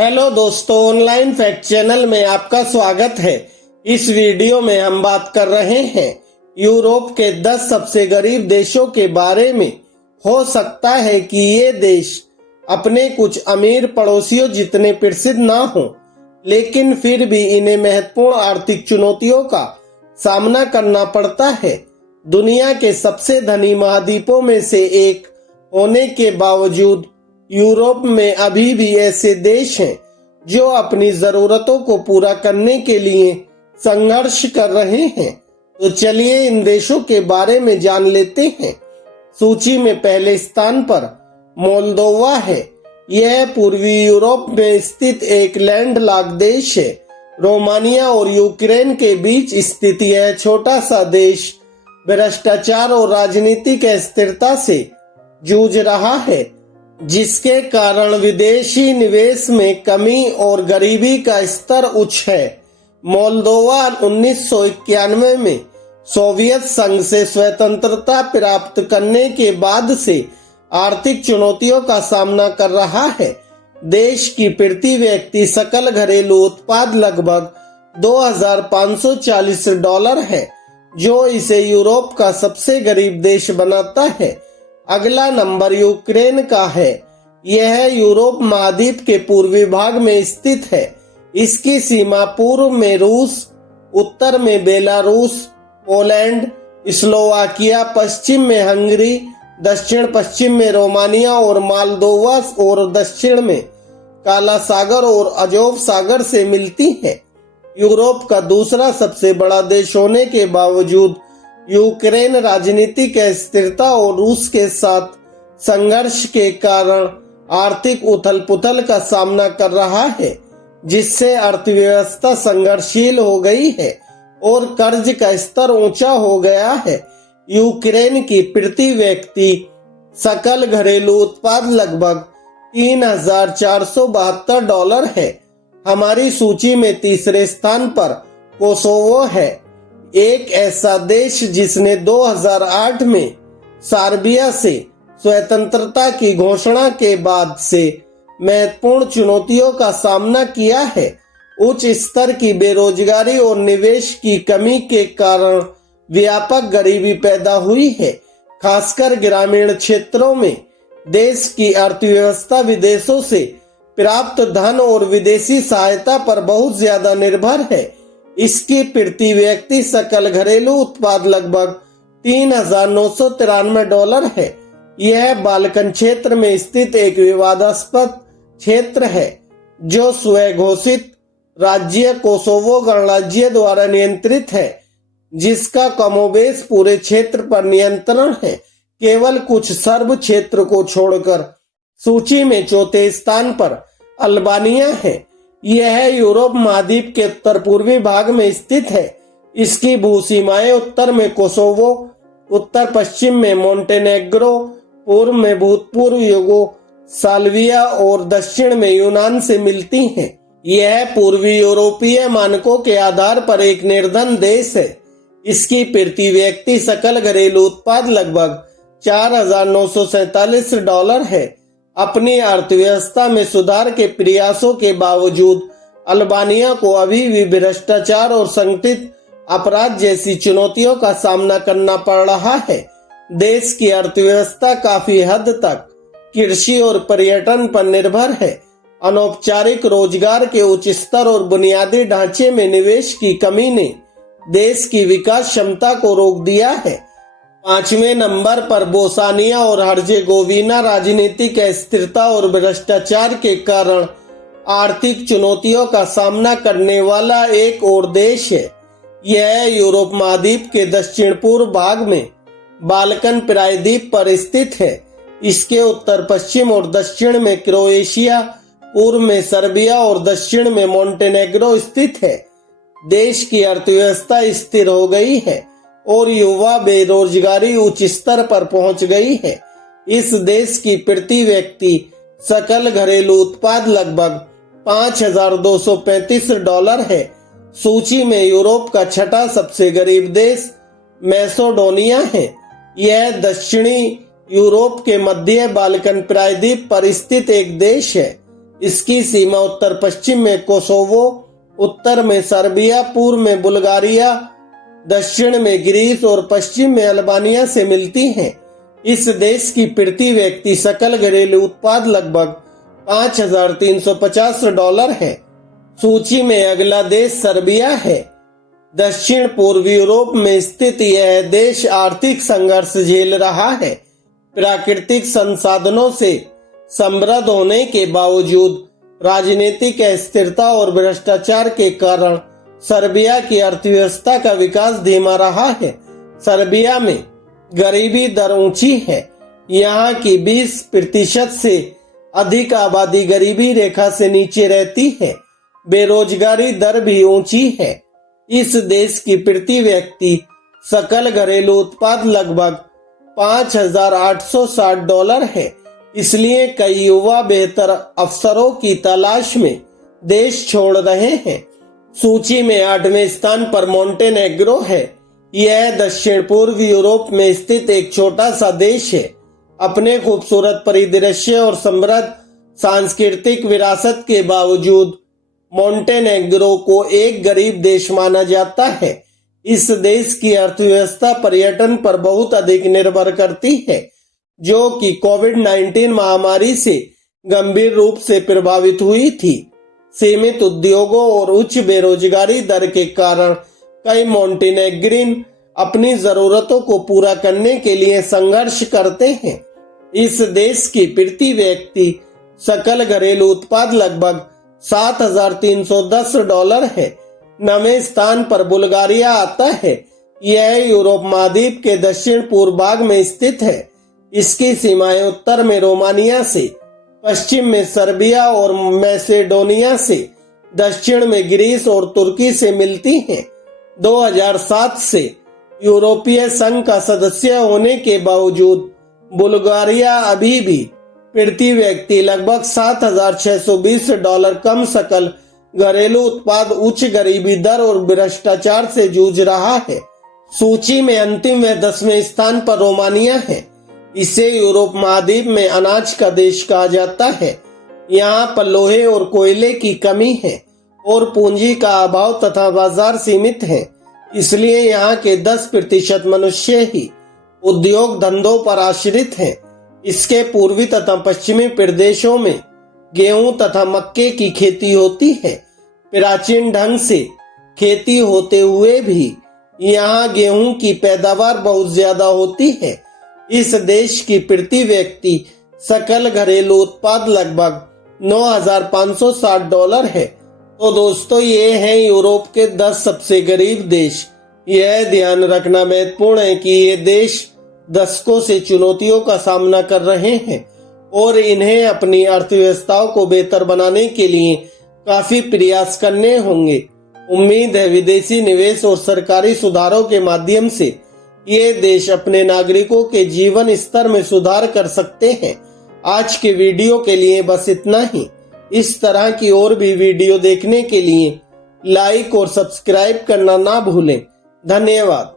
Hello दोस्तों, online fact channel में आपका स्वागत है। इस वीडियो में हम बात कर रहे हैं यूरोप के 10 सबसे गरीब देशों के बारे में। हो सकता है कि ये देश अपने कुछ अमीर पड़ोसियों जितने प्रसिद्ध ना हो, लेकिन फिर भी इन्हें महत्वपूर्ण आर्थिक चुनौतियों का सामना करना पड़ता है। दुनिया के सबसे धनी महाद्वीपों में से एक होने के बावजूद यूरोप में अभी भी ऐसे देश हैं जो अपनी जरूरतों को पूरा करने के लिए संघर्ष कर रहे हैं। तो चलिए इन देशों के बारे में जान लेते हैं। सूची में पहले स्थान पर मोल्दोवा है। यह पूर्वी यूरोप में स्थित एक लैंडलॉक्ड देश है। रोमानिया और यूक्रेन के बीच स्थित यह छोटा सा देश भ्रष्टाचार और राजनीतिक अस्थिरता से जूझ रहा है, जिसके कारण विदेशी निवेश में कमी और गरीबी का स्तर उच्च है। मोल्दोवा 1991 में सोवियत संघ से स्वतंत्रता प्राप्त करने के बाद से आर्थिक चुनौतियों का सामना कर रहा है। देश की प्रति व्यक्ति सकल घरेलू उत्पाद लगभग $2,540 है, जो इसे यूरोप का सबसे गरीब देश बनाता है। अगला नंबर यूक्रेन का है। यह यूरोप महाद्वीप के पूर्वी भाग में स्थित है। इसकी सीमा पूर्व में रूस, उत्तर में बेलारूस, पोलैंड, स्लोवाकिया, पश्चिम में हंगरी, दक्षिण पश्चिम में रोमानिया और मोल्दोवा और दक्षिण में काला सागर और अजोव सागर से मिलती है। यूरोप का दूसरा सबसे बड़ा देश होने के बावजूद यूक्रेन राजनीतिक अस्थिरता और रूस के साथ संघर्ष के कारण आर्थिक उथल-पुथल का सामना कर रहा है, जिससे अर्थव्यवस्था संघर्षशील हो गई है और कर्ज का स्तर ऊंचा हो गया है। यूक्रेन की प्रति व्यक्ति सकल घरेलू उत्पाद लगभग $3,472 है। हमारी सूची में तीसरे स्थान पर कोसोवो है, एक ऐसा देश जिसने 2008 में सर्बिया से स्वतंत्रता की घोषणा के बाद से महत्वपूर्ण चुनौतियों का सामना किया है। उच्च स्तर की बेरोजगारी और निवेश की कमी के कारण व्यापक गरीबी पैदा हुई है, खासकर ग्रामीण क्षेत्रों में। देश की अर्थव्यवस्था विदेशों से प्राप्त धन और विदेशी सहायता पर बहुत ज्यादा निर्भर है। इसकी प्रति व्यक्ति सकल घरेलू उत्पाद लगभग $3,993 है। यह बाल्कन क्षेत्र में स्थित एक विवादास्पद क्षेत्र है, जो स्वघोषित राज्य कोसोवो गणराज्य द्वारा नियंत्रित है, जिसका कमोबेश पूरे क्षेत्र पर नियंत्रण है, केवल कुछ सर्ब क्षेत्र को छोड़कर। सूची में चौथे स्थान पर अल्बानिया है। यह यूरोप महाद्वीप के उत्तर पूर्वी भाग में स्थित है। इसकी भूसीमाएं उत्तर में कोसोवो, उत्तर पश्चिम में मोंटेनेग्रो, पूर्व में भूतपूर्व यूगोस्लाविया और दक्षिण में यूनान से मिलती हैं। यह पूर्वी यूरोपीय मानकों के आधार पर एक निर्धन देश है। इसकी प्रति व्यक्ति सकल घरेलू उत्पाद लगभग $4,947 है। अपनी अर्थव्यवस्था में सुधार के प्रयासों के बावजूद अल्बानिया को अभी भी भ्रष्टाचार और संगठित अपराध जैसी चुनौतियों का सामना करना पड़ रहा है। देश की अर्थव्यवस्था काफी हद तक कृषि और पर्यटन पर निर्भर है। अनौपचारिक रोजगार के उच्च स्तर और बुनियादी ढांचे में निवेश की कमी ने देश की विकास क्षमता को रोक दिया है। पांचवें नंबर पर बोस्निया और हर्जेगोविना राजनीतिक अस्थिरता और भ्रष्टाचार के कारण आर्थिक चुनौतियों का सामना करने वाला एक और देश है। यह यूरोप महाद्वीप के दक्षिण पूर्व भाग में बाल्कन प्रायद्वीप पर स्थित है। इसके उत्तर पश्चिम और दक्षिण में क्रोएशिया, पूर्व में सर्बिया और दक्षिण में मोंटेनेग्रो स्थित है। देश की अर्थव्यवस्था स्थिर हो गई है और युवा बेरोजगारी उच्च स्तर पर पहुंच गई है। इस देश की प्रति व्यक्ति सकल घरेलू उत्पाद लगभग $5,235 है। सूची में यूरोप का छठा सबसे गरीब देश मैसेडोनिया है। यह दक्षिणी यूरोप के मध्य बाल्कन प्रायद्वीप पर स्थित एक देश है। इसकी सीमा उत्तर पश्चिम में कोसोवो, उत्तर में सर्बिया, पूर्व में बुल्गारिया, दक्षिण में ग्रीस और पश्चिम में अल्बानिया से मिलती है। इस देश की प्रति व्यक्ति सकल घरेलू उत्पाद लगभग $5,350 है। सूची में अगला देश सर्बिया है। दक्षिण पूर्वी यूरोप में स्थित यह देश आर्थिक संघर्ष झेल रहा है। प्राकृतिक संसाधनों से समृद्ध होने के बावजूद राजनीतिक अस्थिरता और भ्रष्टाचार के कारण सर्बिया की अर्थव्यवस्था का विकास धीमा रहा है। सर्बिया में गरीबी दर ऊंची है। यहाँ की 20% से अधिक आबादी गरीबी रेखा से नीचे रहती है। बेरोजगारी दर भी ऊंची है। इस देश की प्रति व्यक्ति सकल घरेलू उत्पाद लगभग $5,860 है। इसलिए कई युवा बेहतर अवसरों की तलाश में देश छोड़ रहे हैं। सूची में 8वें स्थान पर मोंटेनेग्रो है। यह दक्षिण पूर्व यूरोप में स्थित एक छोटा सा देश है। अपने खूबसूरत परिदृश्य और समृद्ध सांस्कृतिक विरासत के बावजूद मोंटेनेग्रो को एक गरीब देश माना जाता है। इस देश की अर्थव्यवस्था पर्यटन पर बहुत अधिक निर्भर करती है, जो कि कोविड-19 महामारी से गंभीर रूप से प्रभावित हुई थी। सीमित उद्योगों और उच्च बेरोजगारी दर के कारण कई मोंटेनेग्रिन अपनी जरूरतों को पूरा करने के लिए संघर्ष करते हैं। इस देश की प्रति व्यक्ति सकल घरेलू उत्पाद लगभग $7,310 है। 9वें स्थान पर बुल्गारिया आता है। यह यूरोप महाद्वीप के दक्षिण पूर्व भाग में स्थित है। इसकी सीमाएं उत्तर में रोमानिया से, पश्चिम में सर्बिया और मैसेडोनिया से, दक्षिण में ग्रीस और तुर्की से मिलती हैं। 2007 से यूरोपीय संघ का सदस्य होने के बावजूद बुल्गारिया अभी भी प्रति व्यक्ति लगभग $7,620 कम सकल घरेलू उत्पाद, उच्च गरीबी दर और भ्रष्टाचार से जूझ रहा है। सूची में अंतिम व 10वें स्थान पर रोमानिया है। इसे यूरोप महाद्वीप में अनाज का देश कहा जाता है। यहाँ पर लोहे और कोयले की कमी है और पूंजी का अभाव तथा बाजार सीमित है। इसलिए यहाँ के 10% मनुष्य ही उद्योग धंधों पर आश्रित हैं। इसके पूर्वी तथा पश्चिमी प्रदेशों में गेहूं तथा मक्के की खेती होती है। प्राचीन ढंग से खेती होते हुए भी यहाँ गेहूं की पैदावार बहुत ज्यादा होती है। इस देश की प्रति व्यक्ति सकल घरेलू उत्पाद लगभग $9,560 है। तो दोस्तों, ये हैं यूरोप के 10 सबसे गरीब देश। यह ध्यान रखना महत्वपूर्ण है कि ये देश दशकों से चुनौतियों का सामना कर रहे हैं और इन्हें अपनी अर्थव्यवस्थाओं को बेहतर बनाने के लिए काफी प्रयास करने होंगे। उम्मीद है विदेशी निवेश और सरकारी सुधारों के माध्यम से ये देश अपने नागरिकों के जीवन स्तर में सुधार कर सकते हैं। आज के वीडियो के लिए बस इतना ही। इस तरह की और भी वीडियो देखने के लिए लाइक और सब्सक्राइब करना ना भूलें। धन्यवाद।